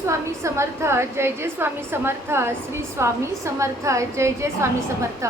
स्वामी समर्थ जय जय स्वामी समर्थ श्री स्वामी समर्थ जय जय स्वामी समर्थ.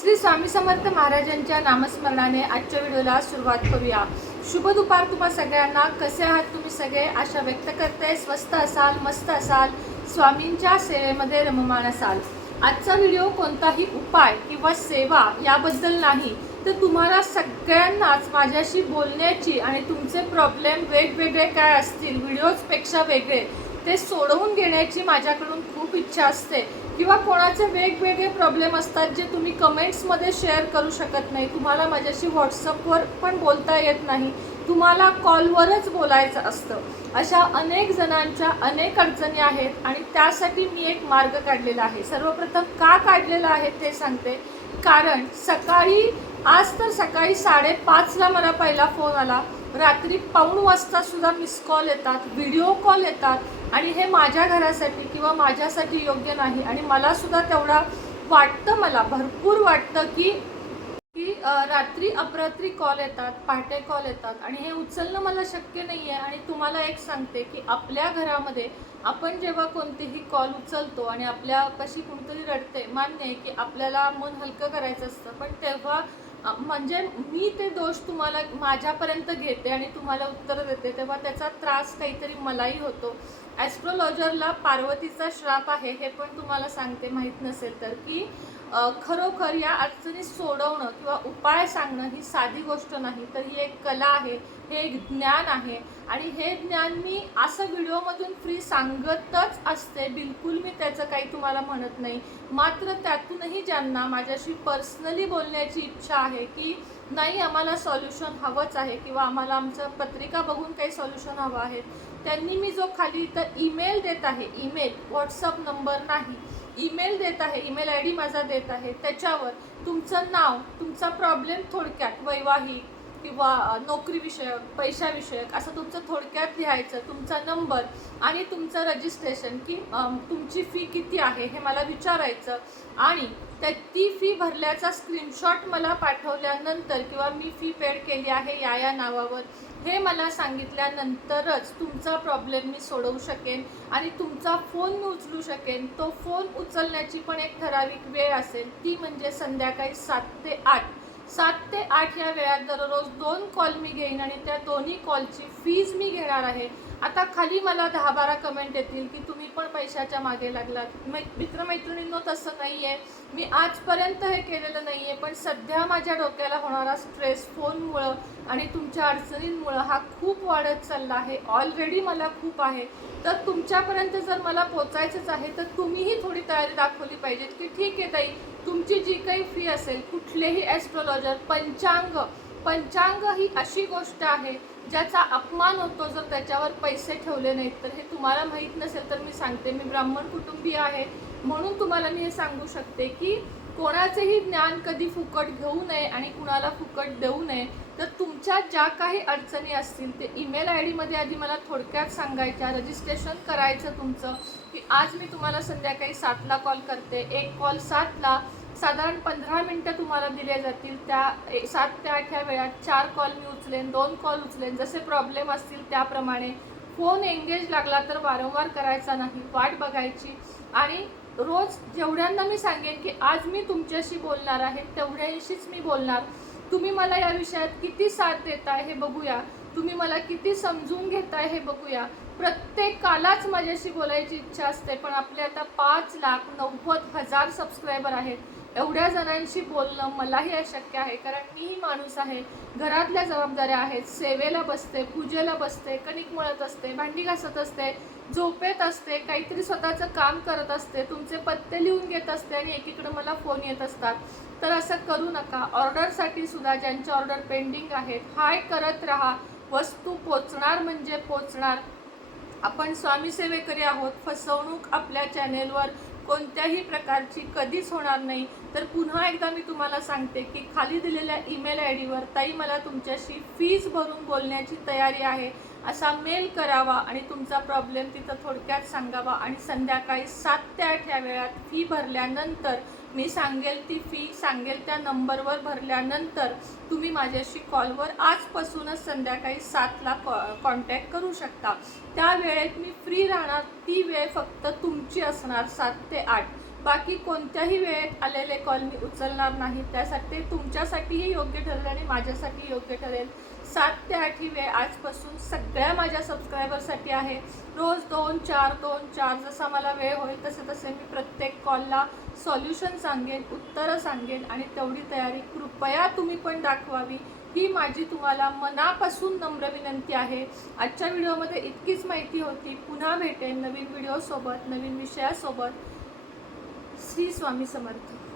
श्री स्वामी समर्थ महाराजांच्या नामस्मरणाने आजच्या व्हिडिओला सुरुवात करूया. शुभ दुपार तुम्हा सगळ्यांना. कसे आहात तुम्ही सगळे? आशा व्यक्त करते. स्वस्त असाल मस्त असाल. स्वामींच्या सेवेमध्ये रममाण असाल. आजचा व्हिडिओ कोणताही उपाय किंवा सेवा याबद्दल नाही तर तुम्हाला सगळ्यांनाच माझ्याशी बोलण्याची आणि तुमचे प्रॉब्लेम वेगवेगळे काय असतील व्हिडिओजपेक्षा वेगळे ते सोडवून घेण्याची माझ्याकडून खूप इच्छा असते. किंवा कोणाचे वेगवेगळे प्रॉब्लेम असतात जे तुम्ही कमेंट्समध्ये शेअर करू शकत नाही. तुम्हाला माझ्याशी व्हॉट्सअपवर पण बोलता येत नाही. तुम्हाला कॉलवरच बोलायचं असतं. अशा अनेक जणांच्या अनेक अडचणी आहेत आणि त्यासाठी मी एक मार्ग काढलेला आहे. सर्वप्रथम का काढलेला आहे ते सांगते. कारण सकाळी आज तर सकाळी साडेपाचला मला पहिला फोन आला. रात्री पाऊण वाजता सुद्धा मिस कॉल येतात व्हिडिओ कॉल येतात आणि हे माझ्या घरासाठी किंवा माझ्यासाठी योग्य नाही. आणि मला सुद्धा तेवढा वाटतं मला भरपूर वाटतं की की रात्री अपरात्री कॉल येतात पहाटे कॉल येतात. आणि हे उचलणं मला शक्य नाही आहे आणि तुम्हाला एक सांगते की आपल्या घरामध्ये आपण जेव्हा कोणतेही कॉल उचलतो आणि आपल्यापाशी कोणतरी रडते मान्य आहे की आपल्याला मन हलकं करायचं असतं. पण तेव्हा म्हणजे मी ते दोष तुम्हाला माझ्यापर्यंत घेते आणि तुम्हाला उत्तर देते तेव्हा त्याचा त्रास काहीतरी मलाही होतो. ॲस्ट्रोलॉजरला पार्वतीचा श्राप आहे हे पण तुम्हाला सांगते माहीत नसेल तर की खरोखर या अडचणी सोडवणं किंवा उपाय सांगणं ही साधी गोष्ट नाही तर ही एक कला आहे. हे एक ज्ञान आहे. आणि हे ज्ञान मी असं व्हिडिओमधून फ्री सांगतच असते. बिलकुल मी त्याचं काही तुम्हाला म्हणत नाही. मात्र त्यातूनही ज्यांना माझ्याशी पर्सनली बोलण्याची इच्छा आहे की नाही आम्हाला सॉल्युशन हवंच आहे किंवा आम्हाला आमचं पत्रिका बघून काही सॉल्युशन हवं आहे त्यांनी मी जो खाली इथं ईमेल देत आहे ईमेल व्हॉट्सअप नंबर नाही ईमेल देत आहे ईमेल आय डी माझा देत आहे त्याच्यावर तुमचं नाव तुमचा प्रॉब्लेम थोडक्यात वैवाहिक किंवा नोकरीविषयक पैशाविषयक असं तुमचं थोडक्यात लिहायचं तुमचा नंबर आणि तुमचं रजिस्ट्रेशन की तुमची फी किती आहे हे मला विचारायचं आणि त्या ती फी भरल्याचा स्क्रीनशॉट मला पाठवल्यानंतर किंवा मी फी पेड केली आहे या या नावावर हे मला सांगितल्यानंतरच तुमचा प्रॉब्लेम मी सोडवू शकेन आणि तुमचा फोन मी उचलू शकेन. तो फोन उचलण्याची पण एक ठराविक वेळ असेल ती म्हणजे संध्याकाळी सात ते आठ. सात ते आठ या वेळात दररोज दोन कॉल मी घेईन आणि त्या दोन्ही कॉलची फीज मी घेणार आहे. आता खाली मला दहा बारा कमेंट येतील की तुम्ही पण पैशाच्या मागे लागलात. मै मित्रमैत्रिणींनो तसं नाही आहे मी आजपर्यंत हे केलेलं नाही आहे पण सध्या माझ्या डोक्याला होणारा स्ट्रेस फोनमुळं आणि तुमच्या अडचणींमुळं हा खूप वाढत चालला आहे. ऑलरेडी मला खूप आहे. तर तुमच्यापर्यंत जर मला पोचायचंच आहे तर तुम्हीही थोडी तयारी दाखवली पाहिजेत की ठीक आहे ताई तुमची जी काही फी असेल कुठलेही ॲस्ट्रॉलॉजर पंचांग पंचांग ही अशी गोष्ट आहे ज्याचा अपमान होतो जर त्याच्यावर पैसे ठेवले नाहीत. तर हे तुम्हाला माहीत नसेल तर मी सांगते. मी ब्राह्मण कुटुंबीय आहे. म्हणून तुम्हाला मी हे सांगू शकते की कोणाचेही ज्ञान कधी फुकट घेऊ नये आणि कुणाला फुकट देऊ नये तर तुमच्या ज्या काही अडचणी असतील ते ईमेल आय डीमध्ये आधी मला थोडक्यात सांगायच्या रजिस्ट्रेशन करायचं तुमचं की आज मी तुम्हाला संध्याकाळी सातला कॉल करते. एक कॉल सातला साधारण पंधरा मिनटं तुम्हाला दिले जातील. त्या ए- सात ते आठ या वेळात चार कॉल मी उचलेन दोन कॉल उचलेन. जसे प्रॉब्लेम असतील त्याप्रमाणे फोन एंगेज लागला तर वारंवार करायचा नाही वाट बघायची. आणि रोज जेवढ्यांना मी सांगेन की आज मी तुमच्याशी बोलणार आहे तेवढ्याशीच मी बोलणार. तुम्ही मला या विषयात किती साथ देताय हे बघूया. तुम्ही मला किती समजून घेताय हे बघूया. प्रत्येकालाच माझ्याशी बोलायची इच्छा असते पण आपले आता पाच लाख नव्वद हजार सबस्क्रायबर आहेत. एवढ्या जणांशी बोलणं मलाही अशक्य आहे कारण मीही माणूस आहे. घरातल्या जबाबदाऱ्या आहेत सेवेला बसते पूजेला बसते कणिक मळत असते भांडी घासत असते झोपेत असते काहीतरी स्वतःचं काम करत असते तुमचे पत्ते लिहून घेत असते आणि एकीकडे मला फोन येत असतात. तर असं करू नका. ऑर्डरसाठी सुद्धा ज्यांच्या ऑर्डर पेंडिंग आहेत हाय करत राहा. वस्तू पोचणार म्हणजे पोचणार. आपण स्वामी सेवेकरी आहोत. फसवणूक आपल्या चॅनेलवर कोणत्याही प्रकारची कधीच होणार नाही. तर पुन्हा एकदा मी तुम्हाला सांगते की खाली दिलेल्या ईमेल आय डीवर ताई मला तुमच्याशी फीज भरून बोलण्याची तयारी आहे. असा मेल करावा आणि तुमचा प्रॉब्लेम तिथं थोडक्यात सांगावा. आणि संध्याकाळी सात ते आठ या वेळात फी भरल्यानंतर मी सांगेल ती फी सांगेल त्या नंबरवर भरल्यानंतर तुम्ही माझ्याशी कॉलवर आजपासूनच संध्याकाळी सातला कॉ कॉन्टॅक्ट करू शकता. त्या वेळेत मी फ्री राहणार ती वेळ फक्त तुमची असणार सात ते आठ. बाकी कोणत्याही वेळेत आलेले कॉल मी उचलणार नाही. त्यासाठी ते तुमच्यासाठीही योग्य ठरेल आणि माझ्यासाठी योग्य ठरेल. सात ते आठ ही वेळ आजपासून सगळ्या माझ्या सबस्क्रायबरसाठी आहे. रोज दोन चार दोन चार जसा मला वेळ होईल तसे तसे मी प्रत्येक कॉलला सॉल्युशन सांगेन उत्तरं सांगेन आणि तेवढी तयारी कृपया तुम्ही पण दाखवावी. ही माझी तुम्हाला मनापासून नम्र विनंती आहे. आजच्या व्हिडिओमध्ये इतकीच माहिती होती. पुन्हा भेटेन नवीन व्हिडिओसोबत नवीन विषयासोबत. श्री स्वामी समर्थ.